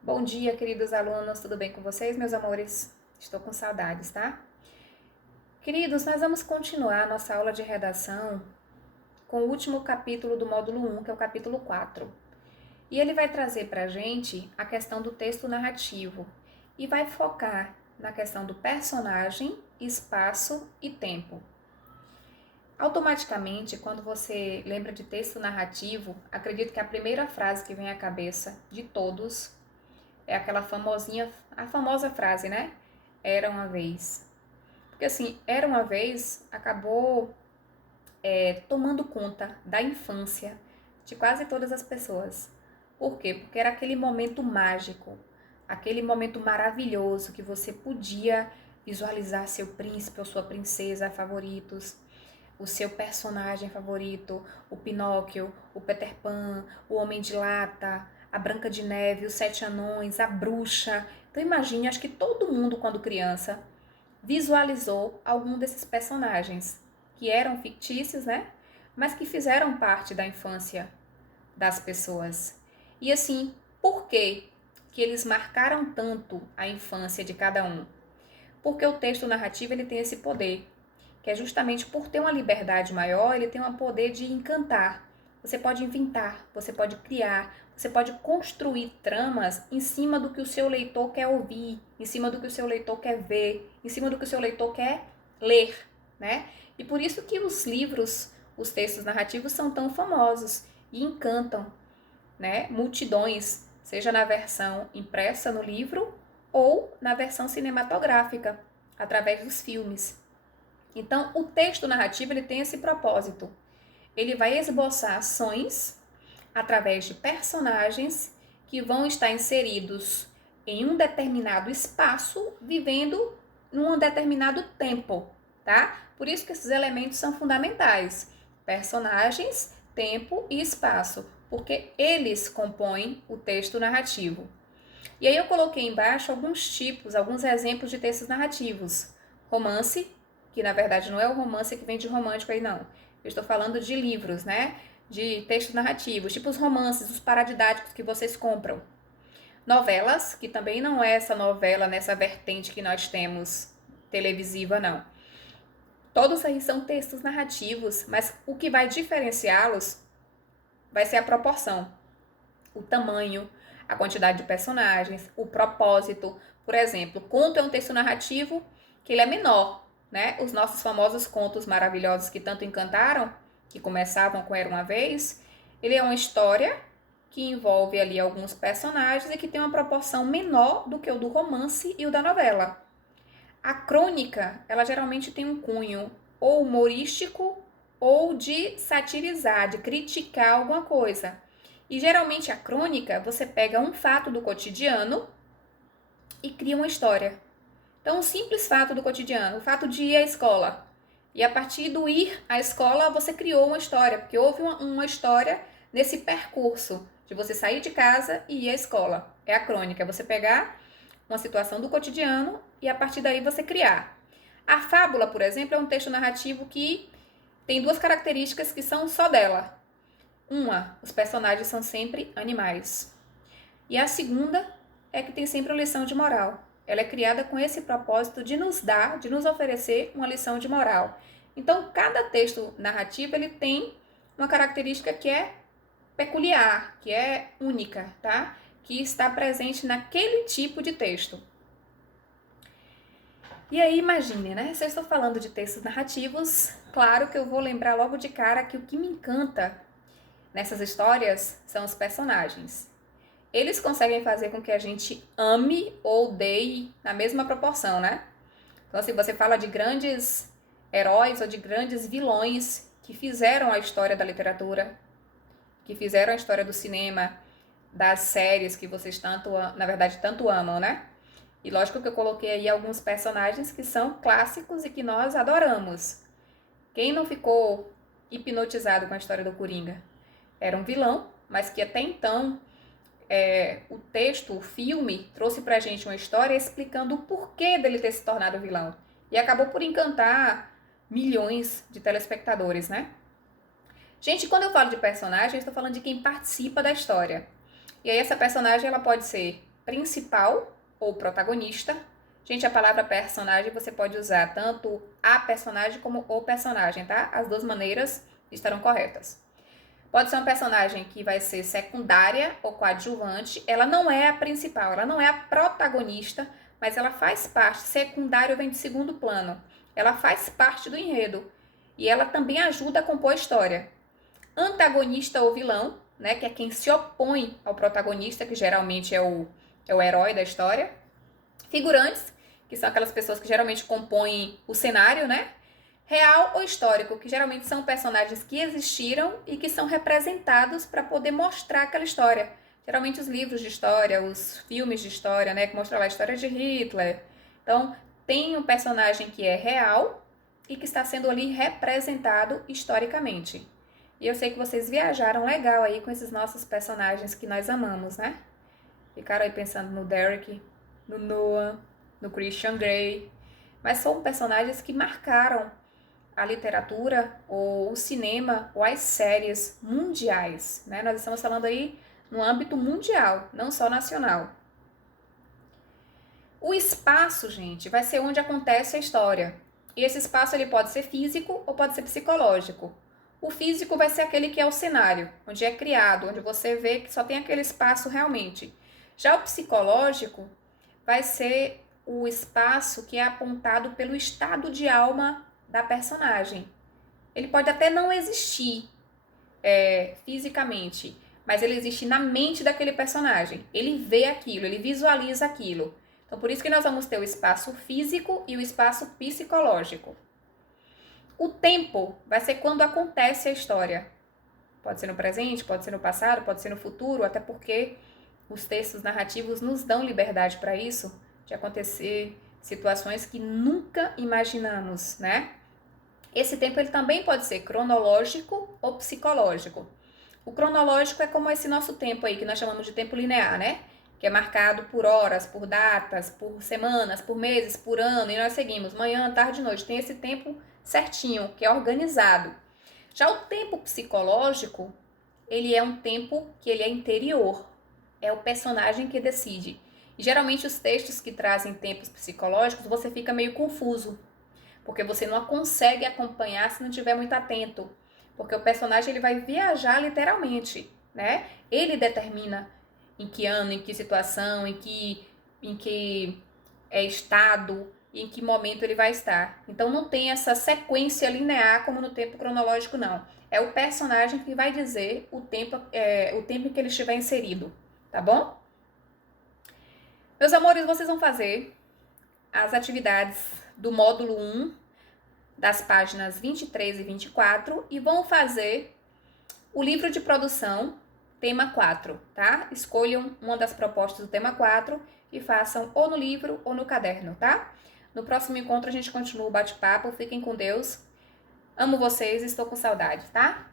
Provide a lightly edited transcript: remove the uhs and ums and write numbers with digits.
Bom dia, queridos alunos, tudo bem com vocês, meus amores? Estou com saudades, tá? Queridos, nós vamos continuar a nossa aula de redação com o último capítulo do módulo 1, que é o capítulo 4. E ele vai trazer pra gente a questão do texto narrativo e vai focar na questão do personagem, espaço e tempo. Automaticamente, quando você lembra de texto narrativo, acredito que a primeira frase que vem à cabeça de todos é aquela a famosa frase, né? Era uma vez. Porque assim, era uma vez acabou tomando conta da infância de quase todas as pessoas. Por quê? Porque era aquele momento mágico, aquele momento maravilhoso que você podia visualizar seu príncipe ou sua princesa favoritos, o seu personagem favorito, o Pinóquio, o Peter Pan, o Homem de Lata, a Branca de Neve, os Sete Anões, a Bruxa. Então imagine, acho que todo mundo quando criança visualizou algum desses personagens que eram fictícios, né? Mas que fizeram parte da infância das pessoas. E assim, por que eles marcaram tanto a infância de cada um? Porque o texto narrativo ele tem esse poder, que é justamente por ter uma liberdade maior, ele tem um poder de encantar. Você pode inventar, você pode criar, você pode construir tramas em cima do que o seu leitor quer ouvir, em cima do que o seu leitor quer ver, em cima do que o seu leitor quer ler, né? E por isso que os livros, os textos narrativos são tão famosos e encantam, né? Multidões, seja na versão impressa no livro ou na versão cinematográfica, através dos filmes. Então, o texto narrativo ele tem esse propósito. Ele vai esboçar ações através de personagens que vão estar inseridos em um determinado espaço, vivendo num determinado tempo, tá? Por isso que esses elementos são fundamentais. Personagens, tempo e espaço, porque eles compõem o texto narrativo. E aí eu coloquei embaixo alguns tipos, alguns exemplos de textos narrativos. Romance, que na verdade não é o romance que vem de romântico aí não. Eu estou falando de livros, né? De textos narrativos, tipo os romances, os paradidáticos que vocês compram. Novelas, que também não é essa novela nessa vertente que nós temos televisiva, não. Todos aí são textos narrativos, mas o que vai diferenciá-los vai ser a proporção, o tamanho, a quantidade de personagens, o propósito. Por exemplo, conto é um texto narrativo que ele é menor, né? Os nossos famosos contos maravilhosos que tanto encantaram, que começavam com Era uma Vez, ele é uma história que envolve ali alguns personagens e que tem uma proporção menor do que o do romance e o da novela. A crônica, ela geralmente tem um cunho ou humorístico ou de satirizar, de criticar alguma coisa. E geralmente a crônica, você pega um fato do cotidiano e cria uma história. Então, um simples fato do cotidiano, o fato de ir à escola. E a partir do ir à escola, você criou uma história, porque houve uma história nesse percurso de você sair de casa e ir à escola. É a crônica, é você pegar uma situação do cotidiano e a partir daí você criar. A fábula, por exemplo, é um texto narrativo que tem duas características que são só dela. Uma, os personagens são sempre animais. E a segunda é que tem sempre uma lição de moral. Ela é criada com esse propósito de nos dar, de nos oferecer uma lição de moral. Então, cada texto narrativo ele tem uma característica que é peculiar, que é única, tá? Que está presente naquele tipo de texto. E aí, imagine, né? Se eu estou falando de textos narrativos, claro que eu vou lembrar logo de cara que o que me encanta nessas histórias são os personagens. Eles conseguem fazer com que a gente ame ou odeie na mesma proporção, né? Então, se você fala de grandes heróis ou de grandes vilões que fizeram a história da literatura, que fizeram a história do cinema, das séries que vocês tanto, na verdade, tanto amam, né? E lógico que eu coloquei aí alguns personagens que são clássicos e que nós adoramos. Quem não ficou hipnotizado com a história do Coringa? Era um vilão, mas que até então o texto, o filme, trouxe pra gente uma história explicando o porquê dele ter se tornado vilão. E acabou por encantar milhões de telespectadores, né? Gente, quando eu falo de personagem, eu estou falando de quem participa da história. E aí essa personagem ela pode ser principal ou protagonista. Gente, a palavra personagem você pode usar tanto a personagem como o personagem, tá? As duas maneiras estarão corretas. Pode ser um personagem que vai ser secundária ou coadjuvante. Ela não é a principal, ela não é a protagonista, mas ela faz parte. Secundário vem de segundo plano. Ela faz parte do enredo. E ela também ajuda a compor a história. Antagonista ou vilão, né? Que é quem se opõe ao protagonista, que geralmente é o herói da história. Figurantes, que são aquelas pessoas que geralmente compõem o cenário, né? Real ou histórico, que geralmente são personagens que existiram e que são representados para poder mostrar aquela história. Geralmente os livros de história, os filmes de história, né? Que mostram lá a história de Hitler. Então, tem um personagem que é real e que está sendo ali representado historicamente. E eu sei que vocês viajaram legal aí com esses nossos personagens que nós amamos, né? Ficaram aí pensando no Derek, no Noah, no Christian Grey. Mas são personagens que marcaram a literatura, ou o cinema, ou as séries mundiais, né? Nós estamos falando aí no âmbito mundial, não só nacional. O espaço, gente, vai ser onde acontece a história. E esse espaço ele pode ser físico ou pode ser psicológico. O físico vai ser aquele que é o cenário, onde é criado, onde você vê que só tem aquele espaço realmente. Já o psicológico vai ser o espaço que é apontado pelo estado de alma da personagem. Ele pode até não existir fisicamente, mas ele existe na mente daquele personagem. Ele vê aquilo, ele visualiza aquilo. Então, por isso que nós vamos ter o espaço físico e o espaço psicológico. O tempo vai ser quando acontece a história. Pode ser no presente, pode ser no passado, pode ser no futuro, até porque os textos narrativos nos dão liberdade para isso, de acontecer situações que nunca imaginamos, né? Esse tempo ele também pode ser cronológico ou psicológico. O cronológico é como esse nosso tempo aí, que nós chamamos de tempo linear, né? Que é marcado por horas, por datas, por semanas, por meses, por ano, e nós seguimos manhã, tarde e noite. Tem esse tempo certinho, que é organizado. Já o tempo psicológico, ele é um tempo que ele é interior. É o personagem que decide. E geralmente os textos que trazem tempos psicológicos, você fica meio confuso. Porque você não consegue acompanhar se não estiver muito atento. Porque o personagem ele vai viajar literalmente, né? Ele determina em que ano, em que situação, em que estado, e em que momento ele vai estar. Então não tem essa sequência linear como no tempo cronológico, não. É o personagem que vai dizer o tempo em que ele estiver inserido, tá bom? Meus amores, vocês vão fazer as atividades do módulo 1, das páginas 23 e 24, e vão fazer o livro de produção, tema 4, tá? Escolham uma das propostas do tema 4 e façam ou no livro ou no caderno, tá? No próximo encontro a gente continua o bate-papo. Fiquem com Deus. Amo vocês, estou com saudade, tá?